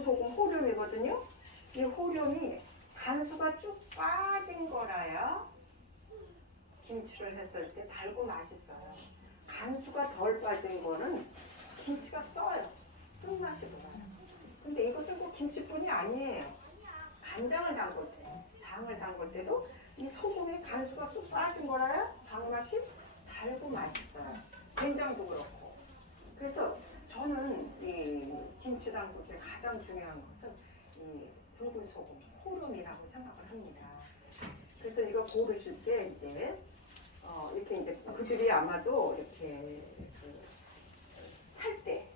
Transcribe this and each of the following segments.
소금 호렴이거든요. 이 호렴이 간수가 쭉 빠진 거라야 김치를 했을 때 달고 맛있어요. 간수가 덜 빠진 거는 김치가 써요. 끝맛이 돌아요. 근데 이것은 꼭 김치뿐이 아니에요. 간장을 담글 때, 장을 담글 때도 이 소금에 간수가 쑥 빠진 거라야 장맛이 달고 맛있어요. 된장도 그렇고. 그래서 저는 이 김치 때 가장 중요한 것은 이 붉은 소금, 호름이라고 생각을 합니다. 그래서 이거 고르실 때 이제 어, 이렇게 이제 그들이 아마도 이렇게 그 살 때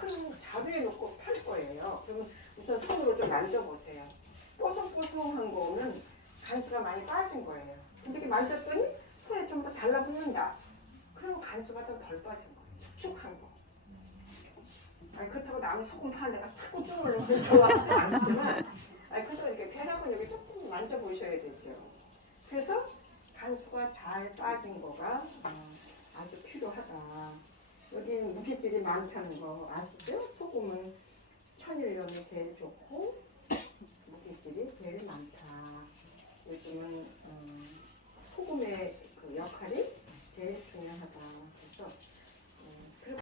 큰 자루에 놓고 팔 거예요. 그러면 우선 손으로 좀 만져보세요. 뽀송뽀송한 거는 간수가 많이 빠진 거예요. 근데 만졌더니 손에 좀 더 달라붙는다. 그러면 간수가 좀 덜 빠진 거예요. 축축한 거. 아니, 그렇다고 남의 소금 파내가 자꾸 주물러 좋아하지 않지만 아니, 그래서 이렇게 배라고 여기 조금 만져보셔야 되죠. 그래서 간수가 잘 빠진 거가 아, 아주 필요하다. 여기 무기질이 많다는 거 아시죠? 소금은 천일염이 제일 좋고 무기질이 제일 많다. 요즘은 음, 소금의 그 역할이